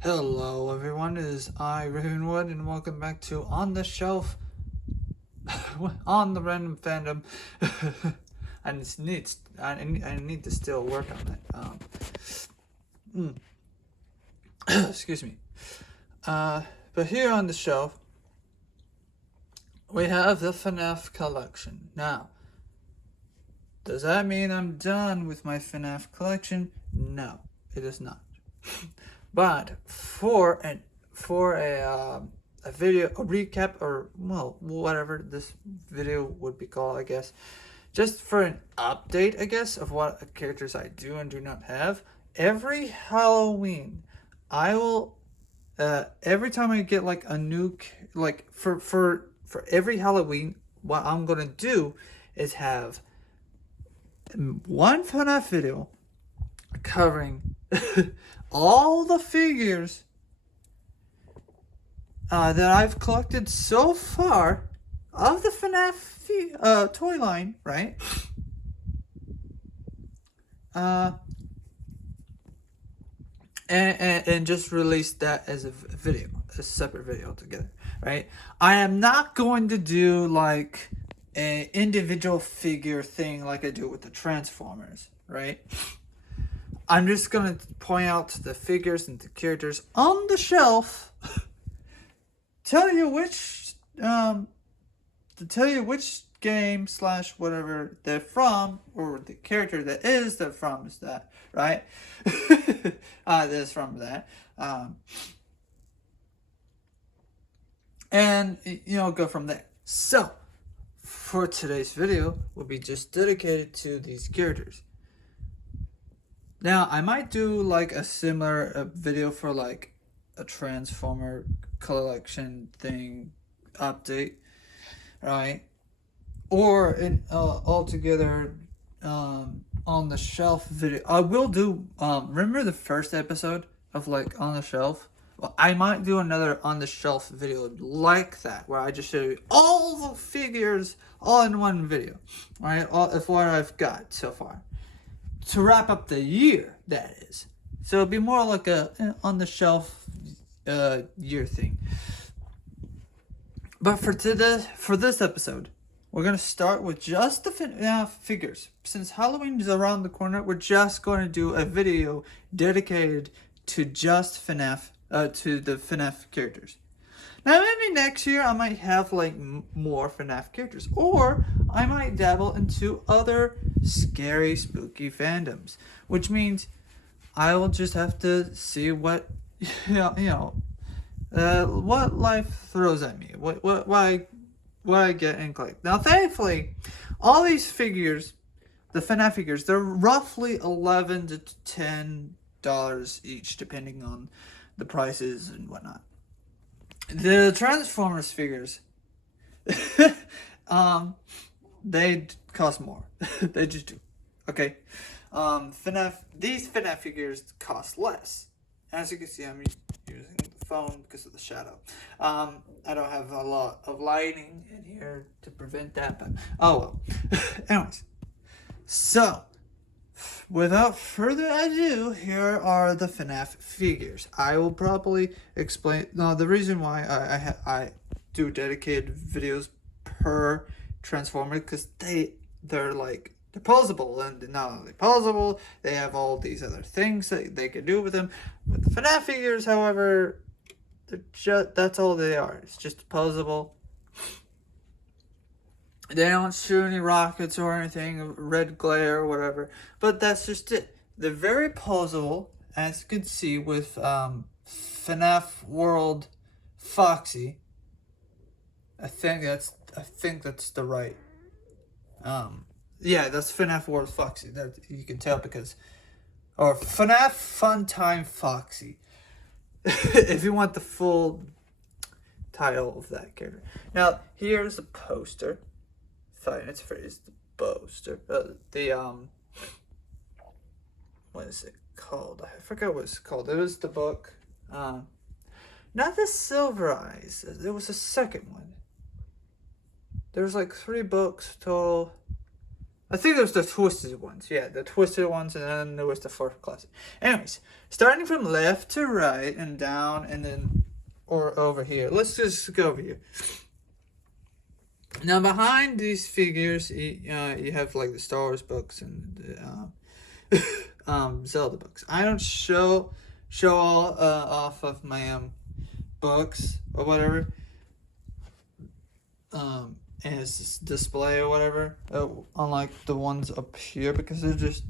Hello everyone, it is I, Ravenwood, and welcome back to On the Shelf, on the Random Fandom. I need to still work on that. Excuse me. But here on the shelf, we have the FNAF collection. Now, does that mean I'm done with my FNAF collection? No, it is not. But for a video, a recap, or well, whatever this video would be called, I guess, just for an update, I guess, of what characters I do and do not have. Every Halloween, I will, every time I get like a new, like for every Halloween, what I'm gonna do is have one FNAF video covering all the figures that I've collected so far of the FNAF toy line, right? And just release that as a video, a separate video together, right? I am not going to do like an individual figure thing like I do with the Transformers, right? I'm just gonna point out the figures and the characters on the shelf, tell you which game / whatever they're from, or the character that is they're from is that, right? That is from that. And go from there. So for today's video will be just dedicated to these characters. Now, I might do like a similar video for like a Transformer collection thing update, right? Or an altogether on the shelf video. I will do, remember the first episode of like on the shelf? Well, I might do another on the shelf video like that, where I just show you all the figures all in one video, right? All of what I've got so far. To wrap up the year, that is. So it'll be more like a on the shelf year thing. But for this episode, we're gonna start with just the FNAF figures. Since Halloween is around the corner, we're just going to do a video dedicated to just FNAF, to the FNAF characters. Now maybe next year I might have like more FNAF characters, or I might dabble into other scary, spooky fandoms, which means I will just have to see what what life throws at me, what I get and collect. Now, thankfully, all these figures, the FNAF figures, they're roughly $11 to $10 each, depending on the prices and whatnot. The Transformers figures, they cost more. They just do. Okay. These FNAF figures cost less. As you can see, I'm using the phone because of the shadow. I don't have a lot of lighting in here to prevent that, but oh well. Anyways, so without further ado, here are the FNAF figures. I will probably explain. No, the reason why I do dedicated videos per Transformer, because they're posable, and not only posable, they have all these other things that they can do with them. With the FNAF figures, however, that's all they are. It's just posable. They don't shoot any rockets or anything, red glare or whatever, but that's just it. They're very posable, as you can see with FNAF World Foxy. I think that's the right. Yeah, that's FNAF World Foxy. That you can tell because, or FNAF Funtime Foxy. If you want the full title of that character. Now here's the poster. Fine, it's the poster. What is it called? I forgot what it's called. It was the book. Not the Silver Eyes. There was a second one. There was like 3 books total. I think there's the twisted ones. Yeah, the twisted ones, and then there was the fourth classic. Anyways, starting from left to right and down, and then or over here. Let's just go over here. Now behind these figures, you have like the Star Wars books and the Zelda books. I don't show all off of my books or whatever. As display or whatever, unlike the ones up here, because they're just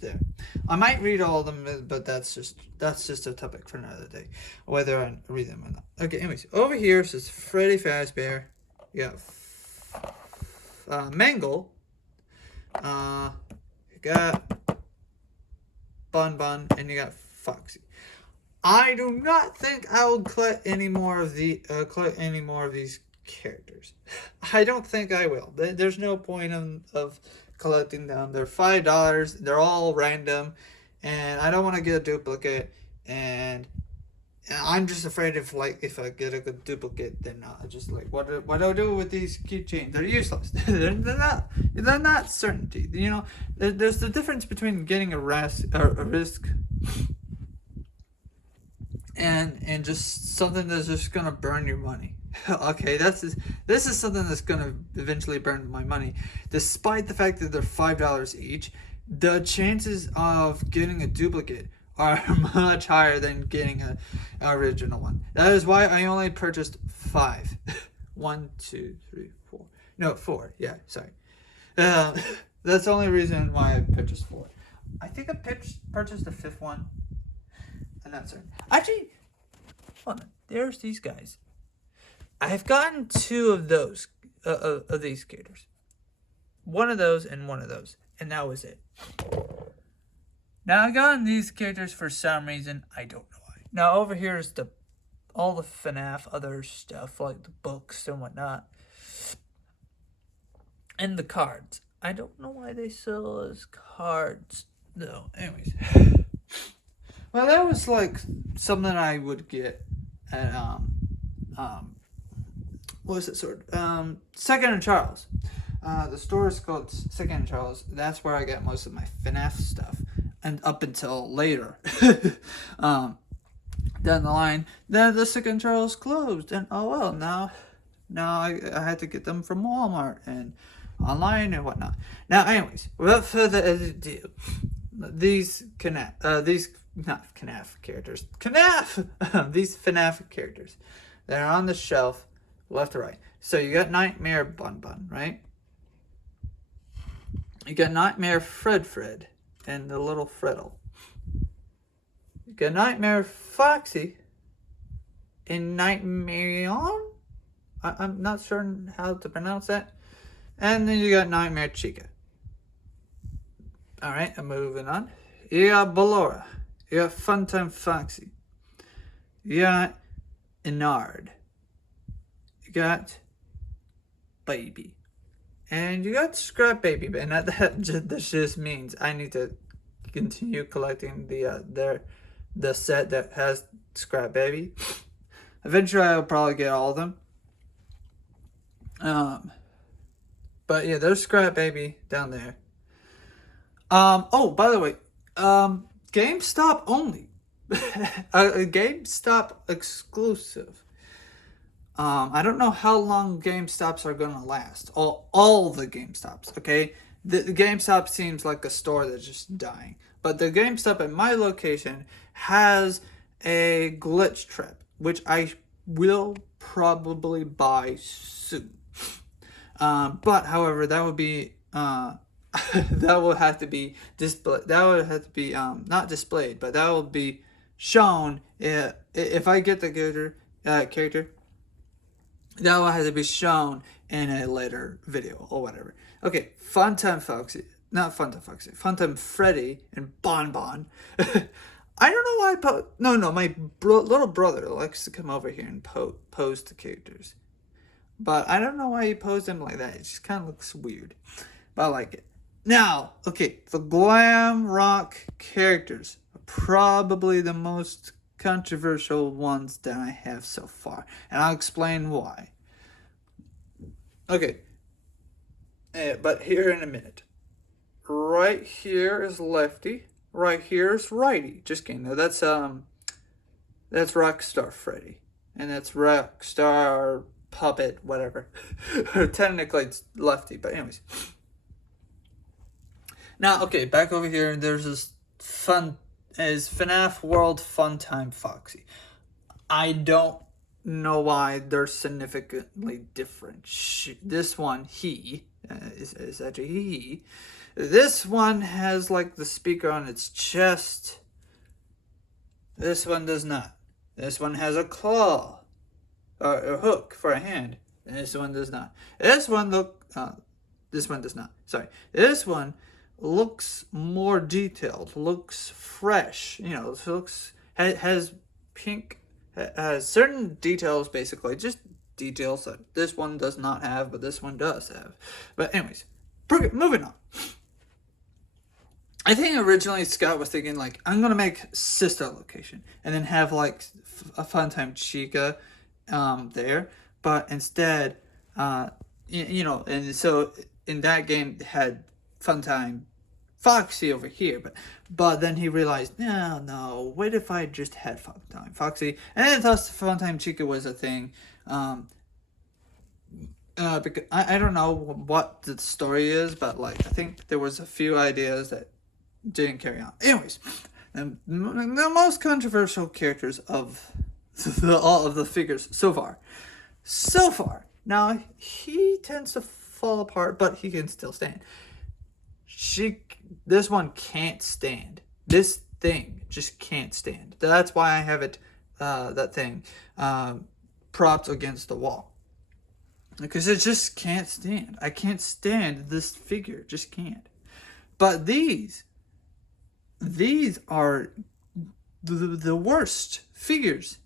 there. I might read all of them, but that's just a topic for another day, whether I read them or not. Okay, anyways, over here says Freddy Fazbear. You got Mangle. You got Bun, and you got Foxy. I do not think I will collect any more of these characters. I don't think I will. There's no point of collecting them. They're $5. They're all random, and I don't want to get a duplicate. And I'm just afraid if I get a good duplicate, then I just like what do I do with these keychains? They're useless. they're not certainty. You know, there's the difference between getting a risk and just something that's just gonna burn your money. Okay, this is something that's gonna eventually burn my money, despite the fact that they're $5 each. The chances of getting a duplicate are much higher than getting an original one. That is why I only purchased 5. 1, 2, 3, 4. No, 4. Yeah, sorry. That's the only reason why I purchased 4. I think I purchased the 5th one. I'm not certain. Actually, hold on. There's these guys. I have gotten 2 of those, of these skaters. One of those and one of those. And that was it. Now, I've gotten these characters for some reason. I don't know why. Now, over here is all the FNAF other stuff, like the books and whatnot. And the cards. I don't know why they sell as cards, though. Anyways. Well, that was like something I would get at, what was it, Second and Charles. The store is called Second and Charles. That's where I get most of my FNAF stuff. And up until later, down the line, then the Second Charles closed, and oh well, now I had to get them from Walmart and online and whatnot. Now, anyways, without further ado, these not FNAF characters, these FNAF characters that are on the shelf, left to right. So you got Nightmare Bun, right? You got Nightmare Fred. And the little Freddle. You got Nightmare Foxy and Nightmare. I'm not sure how to pronounce that. And then you got Nightmare Chica. Alright, I'm moving on. You got Ballora. You got Funtime Foxy. You got Enard. You got Baby. And you got Scrap Baby, and that just means I need to continue collecting the set that has Scrap Baby. Eventually, I'll probably get all of them. But yeah, there's Scrap Baby down there. Oh, by the way, GameStop only, a GameStop exclusive. I don't know how long GameStops are gonna last. All the GameStops, okay? The GameStop seems like a store that's just dying. But the GameStop at my location has a glitch trip, which I will probably buy soon. But however, that would be that will have to be displayed. That would have to be not displayed, but that will be shown if I get the character. That will have to be shown in a later video or whatever. Okay, Funtime Foxy. Not Funtime Foxy. Funtime Freddy and Bon. I don't know why No, my little brother likes to come over here and pose the characters. But I don't know why he posed them like that. It just kind of looks weird. But I like it. Now, okay, the glam rock characters are probably the most controversial ones that I have so far, and I'll explain why. Okay, But here in a minute. Right here is lefty. Right here is righty. Just kidding. No, that's Rockstar Freddy, and that's Rockstar Puppet, whatever. Technically, it's lefty, but anyways. Now, okay, back over here. There's this FNAF World Funtime Foxy. I don't know why they're significantly different. This one, he is actually he. This one has like the speaker on its chest. This one does not. This one has a claw, or a hook for a hand. This one does not. This one This one does not. Sorry. This one looks more detailed. Looks fresh. You know, has pink. Has certain details, basically, just details that this one does not have, but this one does have. But anyways, moving on. I think originally Scott was thinking, like, I'm going to make sister location and then have, like, a Funtime Chica there. But instead, you know, and so in that game, it had Funtime Foxy over here. But then he realized, no, what if I just had Funtime Foxy? And then thus Funtime Chica was a thing. Because I don't know what the story is, but, like, I think there was a few ideas that didn't carry on. Anyways, the most controversial characters of all of the figures so far. Now, he tends to fall apart, but he can still stand. This one can't stand. This thing just can't stand. That's why I have it, that thing, propped against the wall. Because it just can't stand. I can't stand this figure. Just can't. But these are the worst figures.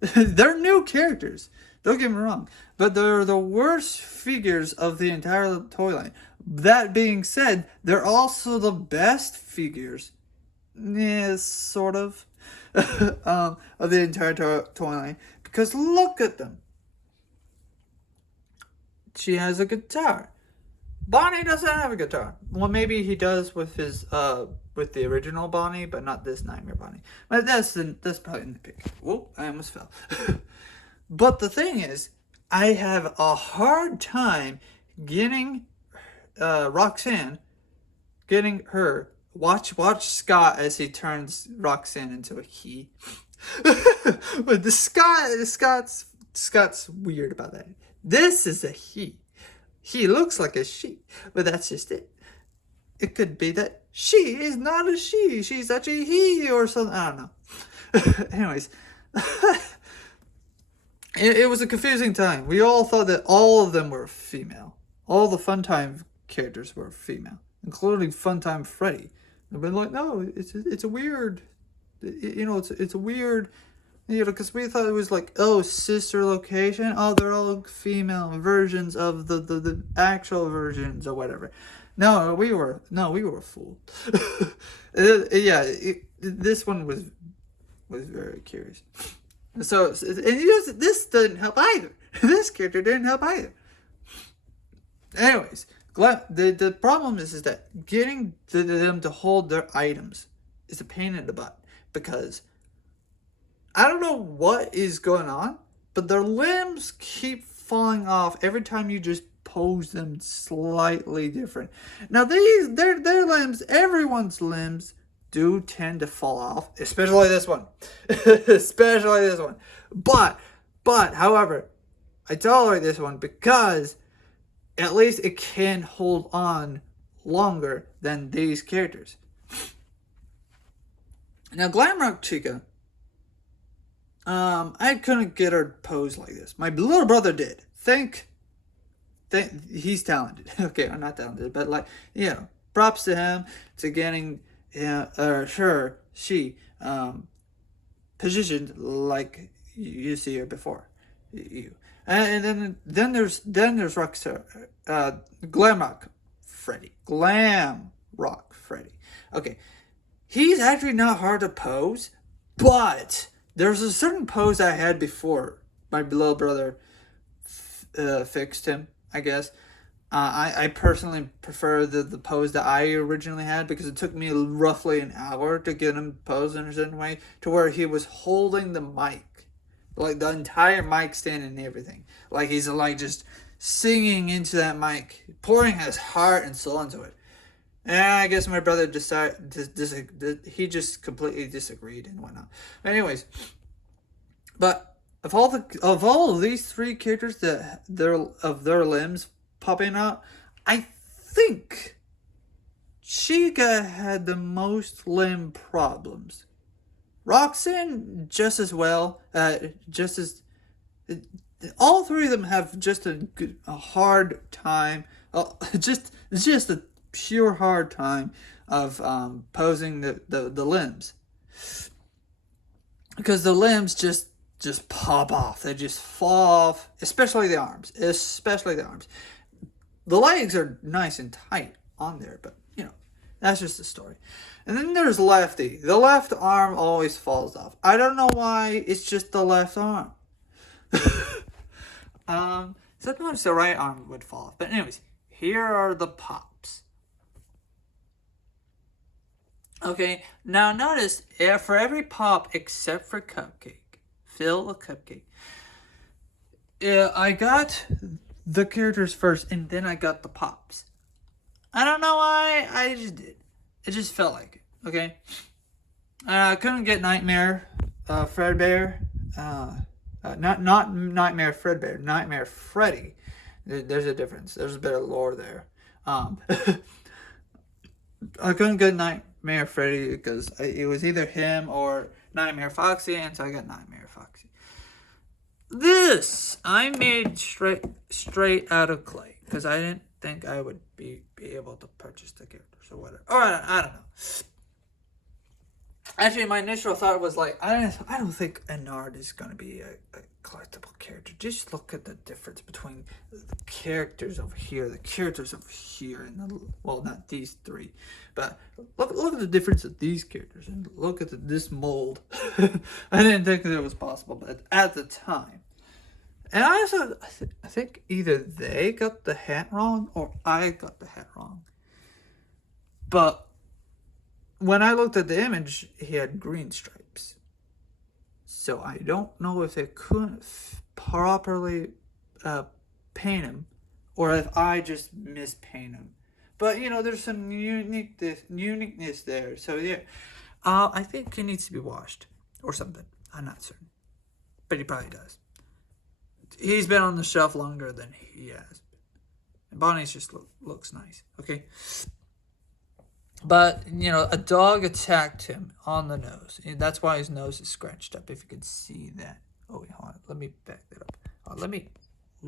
They're new characters. Don't get me wrong. But they're the worst figures of the entire toy line. That being said, they're also the best figures. Yeah, sort of. Of the entire toy line. Because look at them. She has a guitar. Bonnie doesn't have a guitar. Well, maybe he does with his with the original Bonnie, but not this Nightmare Bonnie. But that's probably in the pic. Whoa, I almost fell. But the thing is, I have a hard time getting Roxanne, getting her. Watch Scott as he turns Roxanne into a he. But Scott's weird about that. This is a he. He looks like a she, but that's just it. It could be that she is not a she. She's actually he or something. I don't know. Anyways, it was a confusing time. We all thought that all of them were female. All the Funtime characters were female, including Funtime Freddy. And we're like, no, it's a weird, you know, it's a weird. You know, because we thought it was like, oh, sister location. Oh, they're all female versions of the actual versions or whatever. No, we were fooled. This one was very curious. So, and this didn't help either. This character didn't help either. Anyways, the problem is that getting them to hold their items is a pain in the butt, because I don't know what is going on, but their limbs keep falling off every time you just pose them slightly different. Now their limbs, everyone's limbs do tend to fall off, especially this one. Especially this one. But, however, I tolerate this one because at least it can hold on longer than these characters. Now, Glamrock Chica, I couldn't get her posed like this. My little brother did. He's talented. Okay, I'm not talented, but, like, you know, props to him to getting she positioned like you see her before you. And then there's Rockstar, Glamrock Freddy. Glamrock Freddy. Okay, he's actually not hard to pose, but there's a certain pose I had before my little brother fixed him, I guess. I personally prefer the pose that I originally had, because it took me roughly an hour to get him posed in a certain way to where he was holding the mic, like the entire mic stand and everything. Like he's like just singing into that mic, pouring his heart and soul into it. And I guess my brother he just completely disagreed and whatnot. Anyways, but of all of these three characters that their limbs popping out, I think Chica had the most limb problems. Roxanne just as well, just as all three of them have just a hard time, just a pure hard time of posing the limbs, because the limbs just pop off. They just fall off, especially the arms. The legs are nice and tight on there, but that's just the story. And then there's Lefty. The left arm always falls off. I don't know why. It's just the left arm. Sometimes the right arm would fall off. But anyways, here are the pops. Okay, now notice, for every pop except for Cupcake, Phil the Cupcake, I got the characters first, and then I got the pops. I don't know why, I just did. It just felt like it, okay? I couldn't get Nightmare Fredbear. Not Nightmare Fredbear, Nightmare Freddy. There's a difference. There's a bit of lore there. I couldn't get Nightmare Freddy because it was either him or Nightmare Foxy, and so I got Nightmare Foxy. This I made straight out of clay because I didn't think I would be able to purchase the characters or whatever. Or I don't know. Actually, my initial thought was like, I don't think Ennard is going to be a collectible character. Just look at the difference between the characters over here, and well, not these three, but look at the difference of these characters, and look at this mold. I didn't think that it was possible, but at the time. And I also, I think either they got the hat wrong, or I got the hat wrong. But when I looked at the image, he had green stripes. So I don't know if they couldn't properly paint him, or if I just mispaint him. But there's some uniqueness there. So yeah, I think he needs to be washed or something. I'm not certain, but he probably does. He's been on the shelf longer than he has. And Bonnie's just looks nice. Okay. But, a dog attacked him on the nose. And that's why his nose is scratched up, if you can see that. Oh, wait, hold on. Let me back that up. Let me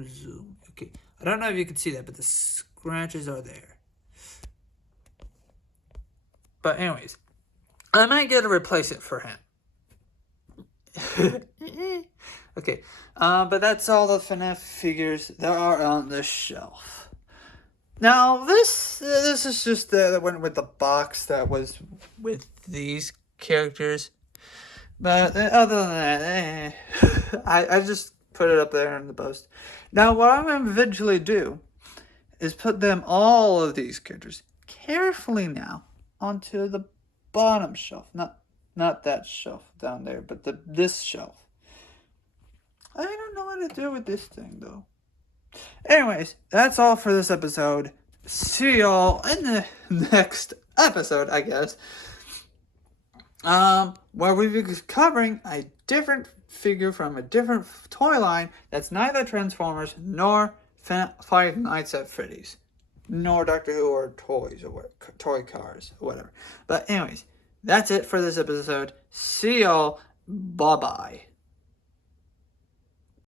zoom. Okay. I don't know if you can see that, but the scratches are there. But anyways, I might get to replace it for him. Okay. But that's all the FNAF figures that are on the shelf. Now, this is just that went with the box that was with these characters. But other than that, I just put it up there in the post. Now, what I'm going to eventually do is put all of these characters carefully now onto the bottom shelf. Not that shelf down there, but this shelf. I don't know what to do with this thing, though. Anyways, that's all for this episode. See y'all in the next episode, I guess. Where we'll be covering a different figure from a different toy line that's neither Transformers nor Five Nights at Freddy's, nor Doctor Who or toys or toy cars or whatever. But anyways, that's it for this episode. See y'all. Bye-bye.